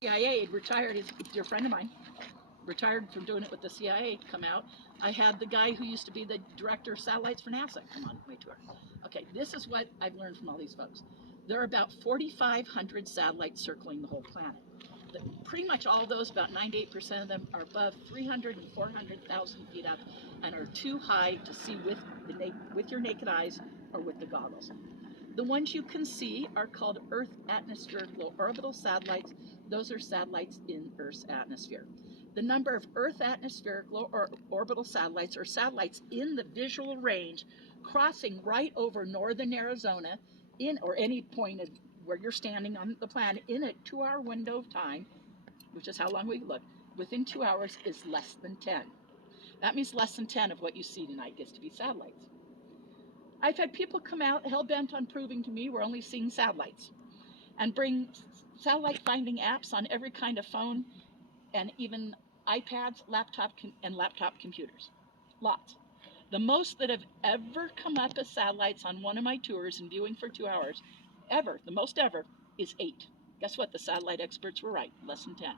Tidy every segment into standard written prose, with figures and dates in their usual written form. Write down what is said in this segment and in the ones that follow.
CIA, retired, he's a dear friend of mine, retired from doing it with the CIA, come out. I had the guy who used to be the director of satellites for NASA come on my tour. Okay, this is what I've learned from all these folks. There are about 4,500 satellites circling the whole planet. Pretty much all those, about 98% of them, are above 300 and 400,000 feet up and are too high to see with your naked eyes or with the goggles. The ones you can see are called Earth atmospheric low orbital satellites. Those are satellites in Earth's atmosphere. The number of Earth atmospheric low orbital satellites, or satellites in the visual range, crossing right over northern Arizona or any point of where you're standing on the planet in a 2-hour window of time, which is how long we look, within 2 hours is less than 10. That means less than 10 of what you see tonight gets to be satellites. I've had people come out hell-bent on proving to me we're only seeing satellites and bring satellite finding apps on every kind of phone and even iPads, laptop computers. Lots. The most that have ever come up as satellites on one of my tours and viewing for 2 hours, ever, the most ever, is 8. Guess what? The satellite experts were right, less than 10.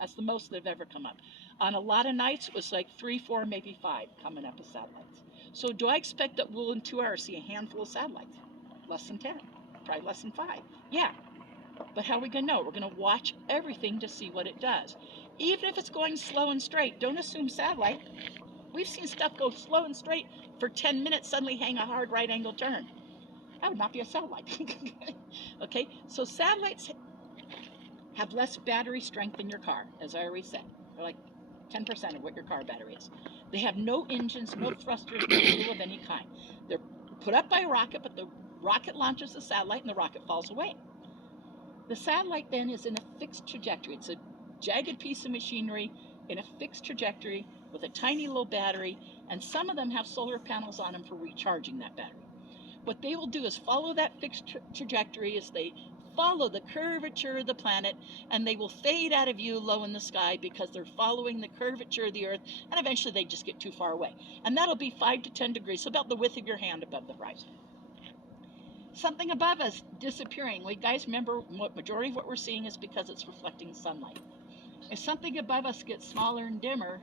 That's the most that have ever come up. On a lot of nights, it was like 3, 4, maybe 5 coming up as satellites. So do I expect that we'll in 2 hours see a handful of satellites? Less than 10, probably less than 5. Yeah, but how are we going to know? We're going to watch everything to see what it does. Even if it's going slow and straight, don't assume satellite. We've seen stuff go slow and straight for 10 minutes, suddenly hang a hard right angle turn. That would not be a satellite. Okay, so satellites have less battery strength in your car, as I already said. They're like 10% of what your car battery is. They have no engines, no thrusters, no fuel of any kind. They're put up by a rocket, but the rocket launches the satellite and the rocket falls away. The satellite then is in a fixed trajectory. It's a jagged piece of machinery in a fixed trajectory with a tiny little battery, and some of them have solar panels on them for recharging that battery. What they will do is follow that fixed trajectory as they follow the curvature of the planet, and they will fade out of view low in the sky because they're following the curvature of the Earth, and eventually they just get too far away. And that'll be 5 to 10 degrees, so about the width of your hand above the horizon. Something above us disappearing. We guys remember what majority of what we're seeing is because it's reflecting sunlight. If something above us gets smaller and dimmer,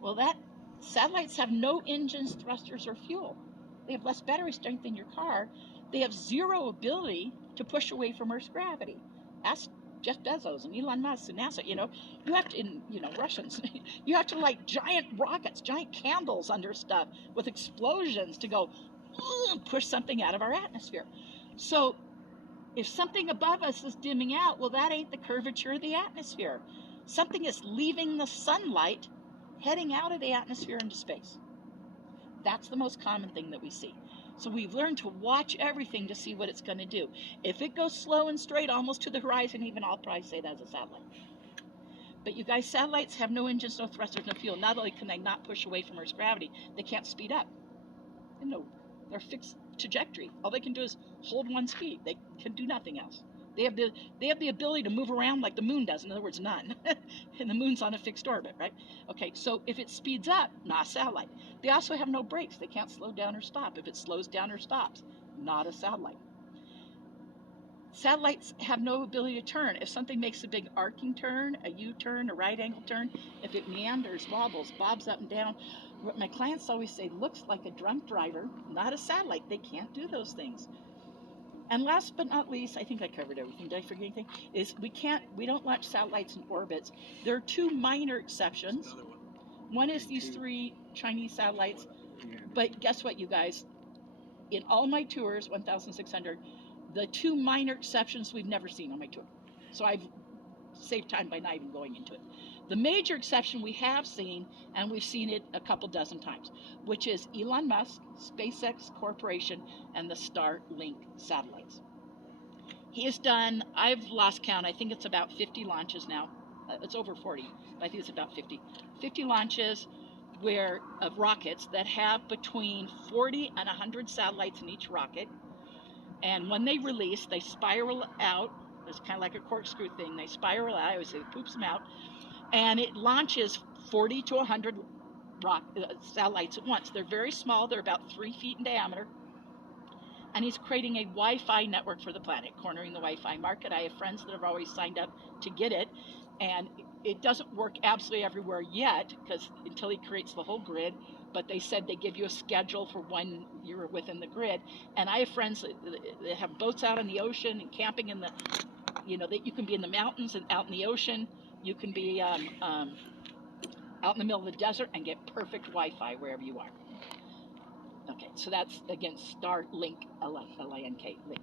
well, that satellites have no engines, thrusters, or fuel. They have less battery strength than your car. They have zero ability to push away from Earth's gravity. Ask Jeff Bezos and Elon Musk and NASA. You have to, Russians, you have to light giant rockets, giant candles under stuff with explosions to go push something out of our atmosphere. So if something above us is dimming out, well, that ain't the curvature of the atmosphere. Something is leaving the sunlight, heading out of the atmosphere into space. That's the most common thing that we see. So we've learned to watch everything to see what it's going to do. If it goes slow and straight almost to the horizon, even I'll probably say that's a satellite. But you guys, satellites have no engines, no thrusters, no fuel. Not only can they not push away from Earth's gravity, they can't speed up. They're fixed trajectory. All they can do is hold one speed. They can do nothing else. They have the ability to move around like the moon does. In other words, none. And the moon's on a fixed orbit, right? Okay, so if it speeds up, not a satellite. They also have no brakes. They can't slow down or stop. If it slows down or stops, not a satellite. Satellites have no ability to turn. If something makes a big arcing turn, a U-turn, a right angle turn, if it meanders, wobbles, bobs up and down, what my clients always say, looks like a drunk driver, not a satellite. They can't do those things. And last but not least, I think I covered everything. Did I forget anything? Is we don't launch satellites in orbits. There are 2 minor exceptions. One is these 3 Chinese satellites. But guess what, you guys? In all my tours, 1,600, the 2 minor exceptions we've never seen on my tour. So I've saved time by not even going into it. The major exception we have seen, and we've seen it a couple dozen times, which is Elon Musk, SpaceX Corporation, and the Starlink satellites. He has done, I've lost count, I think it's about 50 launches now. It's over 40, but I think it's about 50. 50 launches of rockets that have between 40 and 100 satellites in each rocket. And when they release, they spiral out. It's kind of like a corkscrew thing. They spiral out. I always say it poops them out. And it launches 40 to 100 satellites at once. They're very small. They're about 3 feet in diameter. And he's creating a Wi-Fi network for the planet, cornering the Wi-Fi market. I have friends that have always signed up to get it. And it doesn't work absolutely everywhere yet, because until he creates the whole grid. But they said they give you a schedule for when you're within the grid. And I have friends that have boats out in the ocean and camping in the, that you can be in the mountains and out in the ocean. You can be out in the middle of the desert and get perfect Wi-Fi wherever you are. Okay, so that's again Starlink, Link.